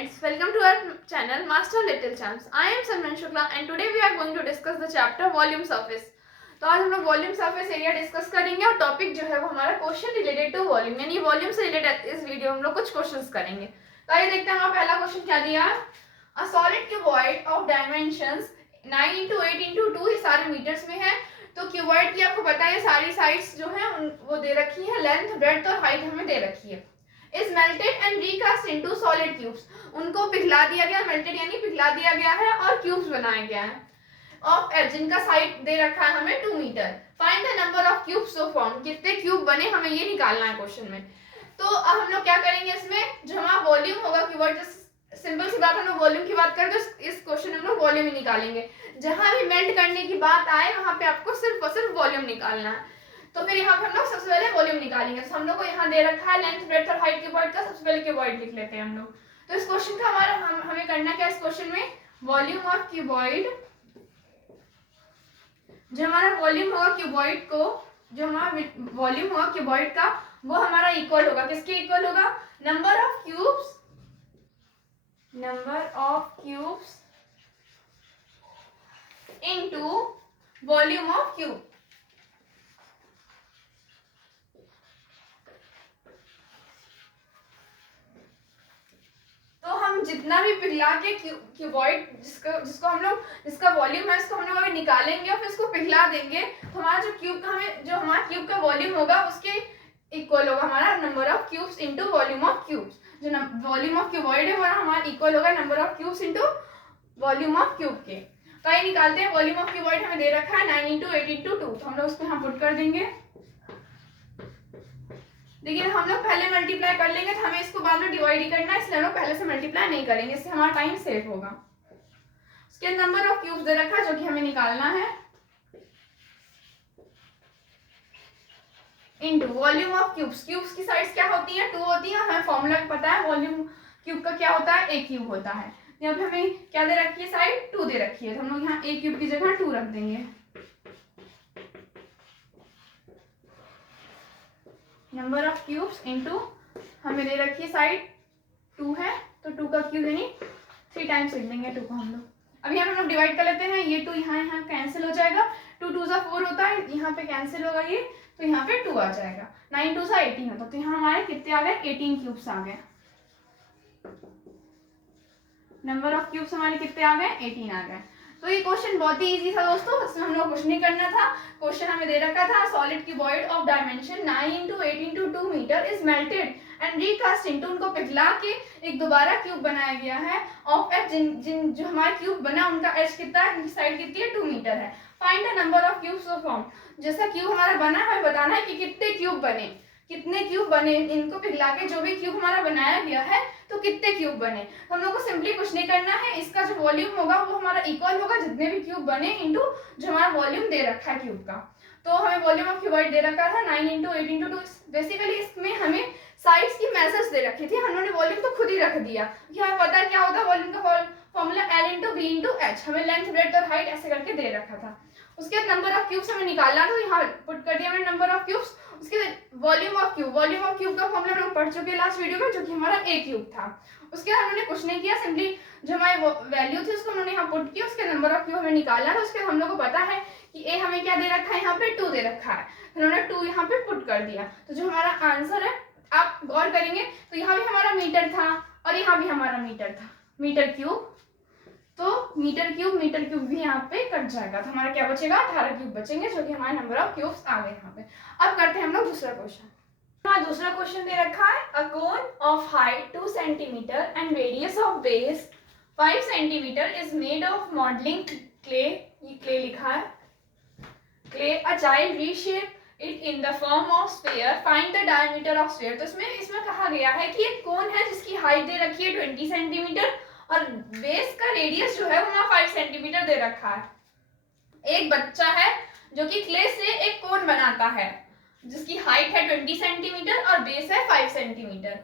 friends, welcome to our channel Master Little Champs. I am Simran Shukla and today we are going to discuss the chapter Volume Surface. तो आज हम लोग volume surface area discuss करेंगे और topic जो है वो हमारा क्वेश्चन रिलेटेड टू वॉल्यूम, यानी वॉल्यूम से रिलेटेड इस वीडियो में हम लोग कुछ क्वेश्चंस करेंगे। तो आइए देखते हैं हमारा पहला क्वेश्चन क्या दिया है। A solid cuboid of dimensions 9 × 8 × 2 ये सारे मीटर्स में है। तो क्यूबॉइड की आपको पता है सारी साइड्स जो है वो दे रखी है, लेंथ ब्रेड्थ और हाइट हमें दे रखी है। Is melted and recast into solid cubes, उनको पिघला दिया गया, मेल्टेड यानी पिघला दिया गया है और क्यूब्स बनाया गया है ऑफ एज, जिनका साइड दे रखा है हमें 2 मीटर। Find the number of cubes so formed, कितने क्यूब बने हमें ये निकालना है क्वेश्चन में। तो अब हम लोग क्या करेंगे, इसमें जो हमारा वॉल्यूम होगा क्यूबॉइड, सिंपल सी बात हम लोग वॉल्यूम की बात करें तो इस क्वेश्चन में हम लोग वॉल्यूम ही निकालेंगे। जहां भी मेल्ट करने की बात आए वहां पे आपको सिर्फ और सिर्फ वॉल्यूम निकालना है। तो फिर यहाँ पे हम लोग सबसे पहले वॉल्यूम निकालेंगे। तो हम लोग को यहाँ दे रखा है लेंथ ब्रेड्थ और हाइट क्यूबॉइड का, सबसे पहले क्यूबॉइड लिख लेते हैं हम लोग। तो इस क्वेश्चन का हमें करना क्या, इस क्वेश्चन में वॉल्यूम ऑफ क्यूबॉइड, जो हमारा वॉल्यूम होगा क्यूबॉइड को, जो हमारा वॉल्यूम होगा क्यूबॉइड का वो हमारा इक्वल होगा, किसके इक्वल होगा, number of cubes into volume of cube. तो हम जितना भी पिघला के क्यूबॉइड जिसका वॉल्यूम है इसको हम लोग अभी निकालेंगे और फिर इसको पिघला देंगे तो हमारा जो हमारा क्यूब का वॉल्यूम होगा उसके इक्वल होगा हमारा number of cubes into volume of cubes. जो वॉल्यूम ऑफ क्यूबॉइड है वो हमारा इक्वल होगा number of cubes into volume of cube के। तो ये निकालते हैं। वॉल्यूम ऑफ क्यूबॉइड हमें दे रखा है 9 × 8 × 2, तो हम लोग उसको यहाँ पुट कर देंगे। लेकिन हम लोग पहले मल्टीप्लाई कर लेंगे तो हमें इसको बाद में डिवाइड ही करना है, इसलिए हम लोग पहले से मल्टीप्लाई नहीं करेंगे, इससे हमारा टाइम सेव होगा। उसके नंबर ऑफ क्यूब्स दे रखा है जो कि हमें निकालना है into volume of cubes. Cubes की साइड्स क्या होती है, 2 होती है, हमें फॉर्मूला पता है। वॉल्यूम क्यूब का क्या होता है, a क्यूब होता है। यहाँ पे हमें क्या दे रखी है, साइड 2 दे रखी है, तो हम लोग यहाँ a क्यूब की जगह 2 रख देंगे। नंबर ऑफ क्यूब्स इनटू हमें दे रखी है साइड 2 है, तो 2 का क्यूब यानी 3 टाइम्स लिख देंगे 2 को हम लोग। अब यहाँ हम लोग डिवाइड कर लेते हैं, ये 2 यहाँ कैंसिल हो जाएगा, 2 2 4 होता है, यहाँ पे कैंसिल होगा ये, तो यहाँ पे 2 आ जाएगा। 9 2 18 होता है, तो यहाँ हमारे कितने आ गए, 18 क्यूब्स आ गए। नंबर ऑफ क्यूब्स हमारे कितने आ गए, 18 आ गए। तो ये क्वेश्चन बहुत ही इजी था दोस्तों, इसमें हम लोग कुछ नहीं करना था। क्वेश्चन हमें दे रखा था solid cuboid of dimension 9 × 8 × 2 metre is melted and recast into, उनको पिघला के एक दोबारा क्यूब बनाया गया है ऑफ एज, जो हमारा क्यूब बना उनका एज कितना है, साइड कितनी है, 2 मीटर है। Find the number of cubes so form, जैसा क्यूब हमारा बना है बताना है कि कितने क्यूब बने, इनको पिघला के जो भी क्यूब हमारा बनाया गया है तो कितने क्यूब बने। हम लोग को सिंपली कुछ नहीं करना है, इसका जो वॉल्यूम होगा वो हमारा इक्वल होगा जितने भी क्यूब बने इनटू जो हमारा वॉल्यूम दे रखा है क्यूब का। तो हमें वॉल्यूम ऑफ क्यूबॉइड दे रखा था 9 × 8 × 2। बेसिकली इसमें हमें साइड्स की मेजर्स दे रखी थी, हम लोगों ने वॉल्यूम तो खुद ही रख दिया कि हमें पता है क्या होता है वॉल्यूम का फॉर्मूला L × V × H, हमें लेंथ ब्रेड्थ और हाइट ऐसे करके दे रखा था। उसके बाद नंबर ऑफ क्यूब्स हमें निकालना, तो यहाँ पुट कर दिया हमने नंबर ऑफ क्यूब्स। उसके वॉल्यूम ऑफ क्यूब का फॉर्मूला हम लोग पढ़ चुके हैं लास्ट वीडियो में, जो कि हमारा a क्यूब था। उसके बाद हमने कुछ नहीं किया, सिंपली जो हमारी वैल्यू थी उसको हमने यहाँ पुट किया, उसके नंबर ऑफ क्यूब हमें निकालना था। उसके हम लोग को पता है कि a हमें क्या दे रखा है, यहाँ पे 2 दे रखा है, उन्होंने 2 यहाँ पे पुट कर दिया। तो जो हमारा आंसर है, आप गौर करेंगे तो यहाँ भी हमारा मीटर था और यहाँ भी हमारा मीटर था, मीटर क्यूब। तो मीटर क्यूब भी यहाँ पे कट जाएगा, तो हमारा क्या बचेगा, 18 क्यूब बचेंगे, जो कि हमारे नंबर ऑफ क्यूब्स आ गए यहाँ पे। अब करते हैं हम लोग दूसरा क्वेश्चन। हाँ, दूसरा क्वेश्चन दे रखा है a cone of height 2 centimetre and radius of base 5 centimetre is made of modelling clay, ये क्ले लिखा है, clay, a child reshape it in the form of sphere, find the diameter of sphere. तो इसमें कहा गया है कि एक कोन है जिसकी हाइट दे रखी है 20 सेंटीमीटर और बेस का रेडियस जो है वो 5 सेंटीमीटर दे रखा है। एक बच्चा है जो कि क्ले से एक कोन बनाता है जिसकी हाइट है 20 सेंटीमीटर और बेस है 5 सेंटीमीटर।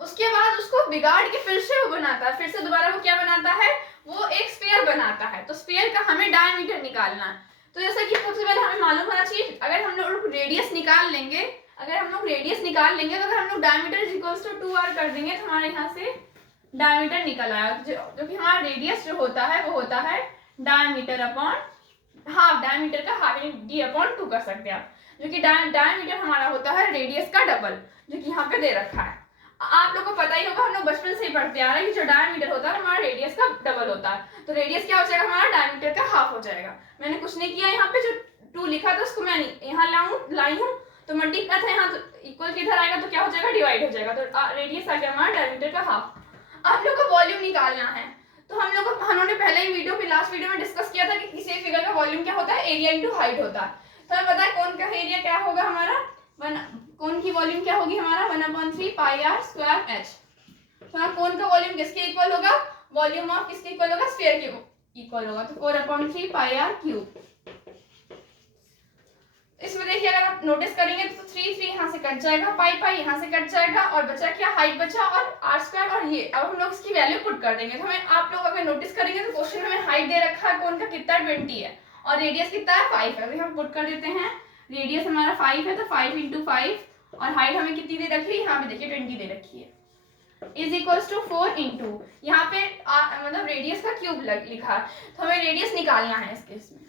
उसके बाद उसको बिगाड़ के फिर से वो बनाता है, फिर से दोबारा वो क्या बनाता है, वो एक स्फीयर बनाता है। तो स्फीयर का हमें डायमीटर निकालना है। तो जैसा कि सबसे पहले हमें मालूम होना चाहिए, अगर हम लोग रेडियस निकाल लेंगे तो अगर हम लोग diameter is equals to 2r कर देंगे तो हमारे यहाँ से डायमीटर निकल आया, जो कि हमारा रेडियस जो होता है वो होता है डायमीटर अपॉन हाफ, डायमीटर का हाफ डी अपॉन 2 कर सकते हैं आप, जो कि डायमीटर हमारा होता है रेडियस का डबल, जो कि यहाँ पे दे रखा है। आप लोगों को पता ही होगा, हम लोग बचपन से ही पढ़ते आ रहे हैं कि जो डायमीटर होता है हमारा रेडियस का डबल होता है, तो रेडियस क्या हो जाएगा हमारा डायमीटर का हाफ हो जाएगा। मैंने कुछ नहीं किया, यहाँ पे जो 2 लिखा था उसको मैं यहाँ लाई हूँ, तो मल्टीप्लाई था यहाँ, तो इक्वल किधर आएगा तो क्या हो जाएगा, डिवाइड हो जाएगा, तो रेडियस आ गया हमारा डायमीटर का हाफ। आप लोग को वॉल्यूम निकालना है, तो हमने पहले ही वीडियो पे लास्ट वीडियो में डिस्कस किया था कि किसी फिगर का वॉल्यूम क्या होता है, एरिया इंटू हाइट होता है। तो हमें पता है कौन का एरिया क्या होगा हमारा, कौन की वॉल्यूम क्या होगी हमारा 1/3 पाई आर स्क्वायर एच। तो कौन का वॉल्यूम किसके इक्वल होगा, वॉल्यूम ऑफ किसके इक्वल होगा, स्फीयर के इक्वल होगा, तो 4/3 पाई आर क्यूब। इसमें देखिए अगर आप नोटिस करेंगे तो 3 यहाँ से कट जाएगा, पाई पाई यहाँ से कट जाएगा, और बचा क्या, हाइट बचा और आर स्क्वायर, और ये अब हम लोग इसकी वैल्यू पुट कर देंगे। तो हमें आप लोग अगर नोटिस करेंगे तो क्वेश्चन में हमें हाइट दे रखा है कौन का, कितना 20 है, और रेडियस कितना है 5 है, तो हम पुट कर देते हैं, रेडियस हमारा 5 है तो 5 × 5, और हाइट हमें कितनी दे रखी है, यहाँ पे देखिए 20 दे रखी है, इज इक्वल्स टू 4 × यहाँ पे मतलब रेडियस का क्यूब लिखा है, तो हमें रेडियस निकालना है इसके इसमें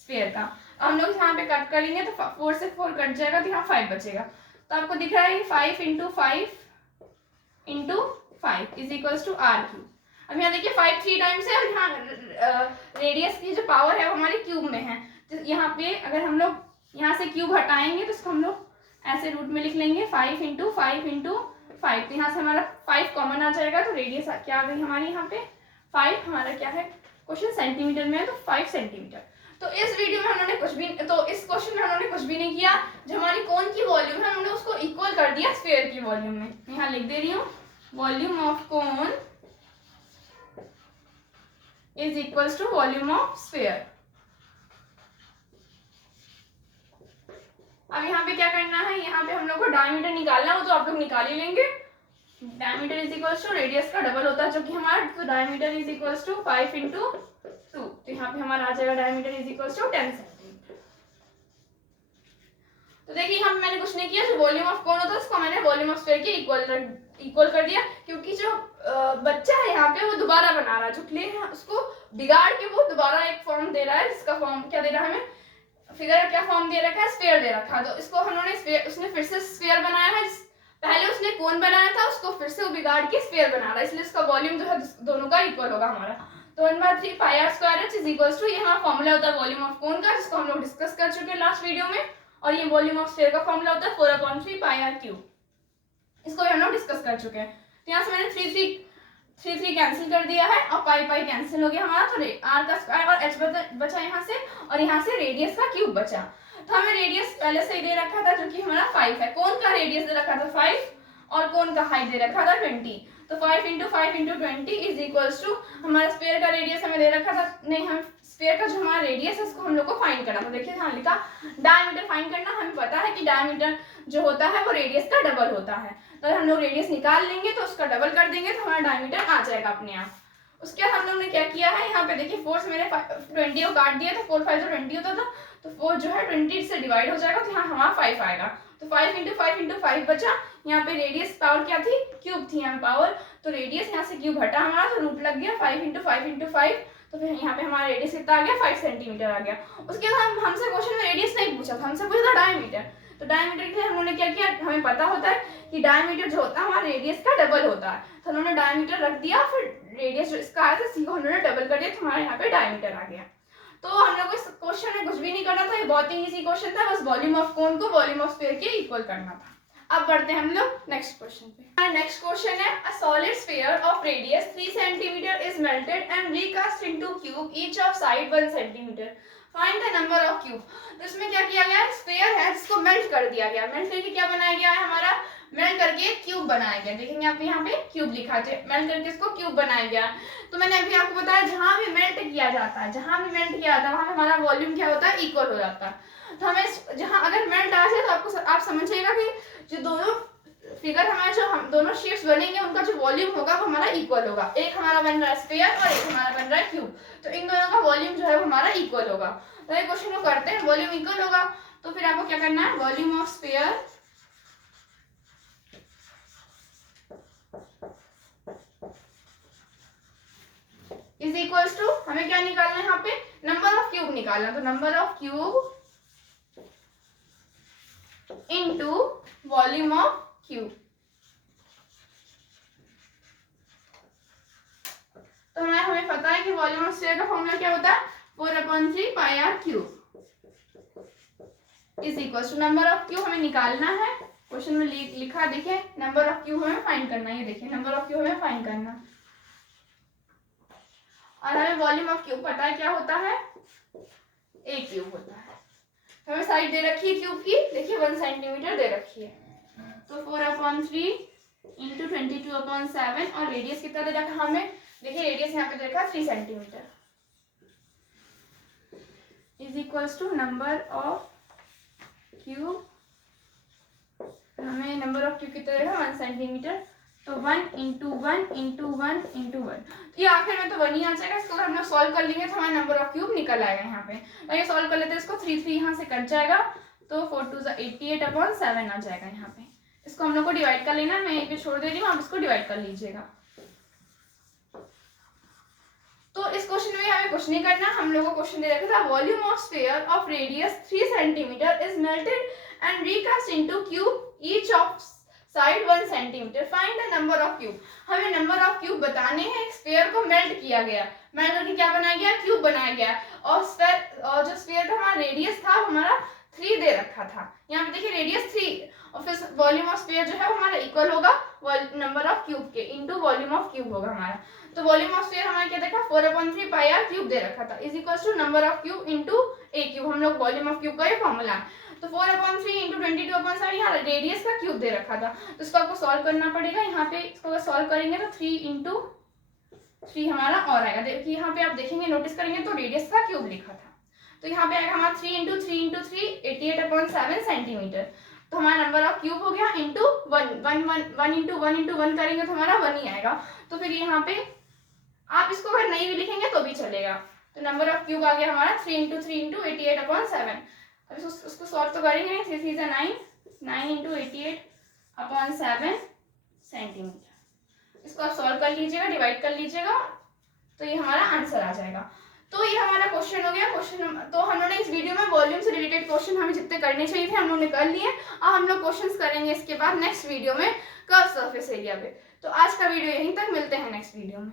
स्फीयर का। हम लोग यहाँ पे कट करेंगे तो 4 से 4 कट जाएगा, तो यहाँ 5 बचेगा, तो आपको दिख रहा है 5 × 5 × 5 is equals to r cube. अब यहाँ देखिए 5 3 टाइम्स है, और यहाँ रेडियस की जो पावर है वो हमारे क्यूब में है, तो यहाँ पे अगर हम लोग यहाँ से क्यूब हटाएंगे तो इसको हम लोग ऐसे रूट में लिख लेंगे 5 × 5 × 5, तो यहाँ से हमारा 5 कॉमन आ जाएगा, तो रेडियस क्या आ गई हमारी यहाँ पे 5, हमारा क्या है क्वेश्चन सेंटीमीटर में है तो 5 सेंटीमीटर। तो इस वीडियो में हमने कुछ भी, तो इस क्वेश्चन में हमने कुछ भी नहीं किया, जो हमारी कोन की वॉल्यूम है हमने उसको इक्वल कर दिया स्फीयर की वॉल्यूम में। यहाँ लिख दे रही हूँ, volume of cone is equals to volume of sphere. अब यहाँ पे क्या करना है, यहाँ पे हम लोग को डायमीटर निकालना हो तो आप लोग निकाल ही लेंगे, diameter is equals to radius का डबल होता है, जो कि हमारा, तो डायमीटर इज इक्वल्स टू 5 × 2, तो यहाँ पे हमारा आ जाएगा diameter is equals to 10 centimetre. तो देखिए यहाँ पे मैंने कुछ नहीं किया, जो वॉल्यूम ऑफ कोन होता है उसको मैंने वॉल्यूम ऑफ स्फीयर के इक्वल कर दिया, क्योंकि जो बच्चा है यहाँ पे वो दोबारा बना रहा है, जो क्ले है उसको बिगाड़ के वो दोबारा एक फॉर्म दे रहा है, जिसका फॉर्म क्या दे रहा है हमें, फिगर का क्या फॉर्म दे रखा है, स्फीयर दे रखा है, तो इसको हमने उसने फिर से स्फीयर बनाया है, पहले उसने कोन बनाया था उसको फिर से वो बिगाड़ के स्फीयर बना रहा है, इसलिए इसका वॉल्यूम जो है दोनों का इक्वल होगा हमारा। तो 1/3 pi r square h is equals to, ये हमारा फॉर्मूला होता है वॉल्यूम ऑफ कोन का, जिसको हम लोग डिस्कस कर चुके हैं लास्ट वीडियो में, और ये वॉल्यूम ऑफ स्फीयर का फॉर्मूला होता है 4/3 पाई आर क्यूब, इसको हम लोग डिस्कस कर चुके हैं। तो यहाँ से मैंने 3 कैंसिल कर दिया है, और पाई पाई कैंसिल हो गया हमारा, तो आर का स्क्वायर और एच बचा यहाँ से, और यहाँ से रेडियस का क्यूब बचा। तो हमें रेडियस पहले से ही दे रखा था, जो कि हमारा 5 है, कोन का रेडियस दे रखा था 5, और कोन का हाइट दे रखा था 20, तो 5 × 5 × 20 इज इक्वल्स टू, हमारा स्फीयर का रेडियस हमें दे रखा था, नहीं हम स्फीयर का जो हमारा रेडियस है उसको हम लोग को फाइंड करना था। देखिए यहाँ लिखा डायमीटर फाइंड करना, हमें पता है कि डायमीटर जो होता है वो रेडियस का डबल होता है, तो हम लोग रेडियस निकाल लेंगे तो उसका डबल कर देंगे तो हमारा डायमीटर आ जाएगा अपने आप। उसके बाद हम लोग ने क्या किया है, यहाँ पे देखिए 4 से मैंने 20 को काट दिया, तो 4 5 जो 20 होता था, तो 4 जो है 20 से डिवाइड हो जाएगा, तो यहाँ हमारा 5 आएगा, तो 5 × 5 × 5 बचा। यहाँ पे रेडियस पावर क्या थी, क्यूब थी यहाँ पावर, तो रेडियस यहाँ से क्यूब हटा हमारा, तो रूट लग गया 5 × 5 × 5, तो फिर यहाँ पे हमारा रेडियस कितना आ गया 5 सेंटीमीटर आ गया। उसके बाद हमसे क्वेश्चन में रेडियस नहीं पूछा था, हमसे पूछा था डायमीटर, तो डायमीटर के लिए हम लोगों ने क्या किया, हमें पता होता है कि डायमीटर जो होता है हमारा रेडियस का डबल होता है, तो उन्होंने डायमीटर रख दिया, फिर रेडियस जो इसका आया था इसी को उन्होंने डबल कर दिया, तो हमारे यहाँ पे डायमीटर आ गया। तो हम लोग को इस क्वेश्चन में कुछ भी नहीं करना था, ये बहुत ही इजी क्वेश्चन था, बस वॉल्यूम ऑफ कोन को वॉल्यूम ऑफ स्फीयर के इक्वल करना था। अब बढ़ते हैं हम लोग नेक्स्ट क्वेश्चन पे। नेक्स्ट क्वेश्चन है, a solid sphere of radius 3 centimetre is melted and recast into cube each of side 1 centimetre, find the number of cube. तो इसमें क्या किया गया है, स्फीयर है जिसको मेल्ट कर दिया गया, मेल्ट करके क्या बनाया गया है हमारा, मेल्ट करके क्यूब बनाया गया, देखेंगे आप यहाँ पे क्यूब लिखा है, मेल्ट करके इसको क्यूब बनाया गया। तो मैंने अभी आपको बताया जहां भी मेल्ट किया जाता है, जहां भी मेल्ट किया जाता है वहां हमारा वॉल्यूम क्या होता है, इक्वल हो जाता है। तो हमें जहां अगर मेल्ट आ जाए तो आपको आप समझिएगा कि जो दोनों फिगर हमारे जो हम दोनों शेप्स बनेंगे उनका जो वॉल्यूम होगा वो हमारा इक्वल होगा, एक हमारा बन रहा है स्फीयर और एक हमारा बन रहा है क्यूब, तो इन दोनों का वॉल्यूम जो है वो हमारा इक्वल होगा। तो ये क्वेश्चन को करते हैं, वॉल्यूम इक्वल होगा तो फिर आपको क्या करना है, volume of sphere equals to हमें क्या निकालना है यहाँ पे, नंबर ऑफ क्यूब निकालना, तो number of cube into volume of cube. तो हमें पता है कि वॉल्यूम ऑफ स्फीयर का फॉर्मूला क्या होता है, 4/3 pi r cube is equal to number of cube हमें निकालना है। क्वेश्चन में लिखा देखिए नंबर ऑफ क्यूब हमें फाइंड करना है, ये देखिए नंबर ऑफ क्यूब हमें फाइंड करना और हमें वॉल्यूम ऑफ क्यूब पता है क्या होता है, ए क्यूब होता है। हमें साइड दे रखी है क्यूब की, देखिए 1 सेंटीमीटर दे रखी है, तो 4/3 इंटू 22/7 और रेडियस कितना दे रखा हमें, देखिए रेडियस यहाँ पे दे रखा 3 centimetre is equals to number of cube, हमें नंबर ऑफ क्यूब कितना देगा 1 सेंटीमीटर, तो 1 इंटू 1 इंटू 1 इंटू 1, तो ये आखिर में तो 1 ही आ जाएगा। इसको हम लोग सॉल्व कर लेंगे तो हमारा नंबर ऑफ क्यूब निकल आएगा यहाँ पे, और ये सॉल्व कर लेते हैं इसको, 3 3 यहाँ से कट जाएगा, तो 4 2 88/7 आ जाएगा यहाँ पे। इसको हम लोग को डिवाइड कर लेना है, मैं यहीं पे छोड़ दे रही हूँ, आप इसको डिवाइड कर लीजिएगा। तो इस क्वेश्चन में हमें कुछ नहीं करना, हम लोगों को क्वेश्चन दे रखा था volume of sphere of radius 3 centimetre is melted and recast into cube each of side 1 centimetre, find the number of cube. हमें नंबर ऑफ क्यूब बताने हैं, एक स्फीयर को मेल्ट किया गया, मेल्ट करके क्या बनाया गया, क्यूब बनाया गया, और जो स्फीयर का हमारा रेडियस था हमारा 3 दे रखा था, यहाँ पे देखिए रेडियस 3 और फिर वॉल्यूम ऑफ स्फीयर जो है वो हमारा इक्वल होगा नंबर ऑफ क्यूब के इनटू वॉल्यूम ऑफ क्यूब होगा हमारा। तो वॉल्यूम ऑफ स्फीयर हमारा क्या देखा 4/3 पाई आर क्यूब दे रखा था is equal to number of cube into a cube, हम लोग वॉल्यूम ऑफ क्यूब का ये फॉर्मूला है। तो 4/3 इंटू 22/7 यहाँ रेडियस का क्यूब दे रखा था, तो इसको आपको सॉल्व करना पड़ेगा। यहाँ पे इसको अगर सॉल्व करेंगे तो 3 इंटू 3 हमारा और आएगा, देखिए यहाँ पे आप देखेंगे नोटिस करेंगे तो रेडियस का क्यूब लिखा था, तो यहाँ पे आएगा हमारा 3 इंटू 3 इंटू 3 88/7 सेंटीमीटर, तो हमारा नंबर ऑफ क्यूब हो गया इंटू 1 इंटू 1 इंटू 1 करेंगे तो हमारा 1 ही आएगा। तो फिर यहाँ पे आप इसको अगर नहीं भी लिखेंगे तो भी चलेगा, तो नंबर ऑफ क्यूब आ गया हमारा 3 इंटू 3 इंटू 88/7। अब उसको सॉल्व तो करेंगे नहीं, 3 3 9 9 इंटू 88/7 सेंटीमीटर, इसको आप सॉल्व कर लीजिएगा, डिवाइड कर लीजिएगा, तो ये हमारा आंसर आ जाएगा। तो ये हमारा क्वेश्चन हो गया। क्वेश्चन तो हम लोगों ने इस वीडियो में वॉल्यूम से रिलेटेड क्वेश्चन हमें जितने करने चाहिए थे हम लोग ने कर लिए। अब हम लोग क्वेश्चंस करेंगे इसके बाद नेक्स्ट वीडियो में कर्व सरफेस एरिया पे। तो आज का वीडियो यहीं तक, मिलते हैं नेक्स्ट वीडियो में।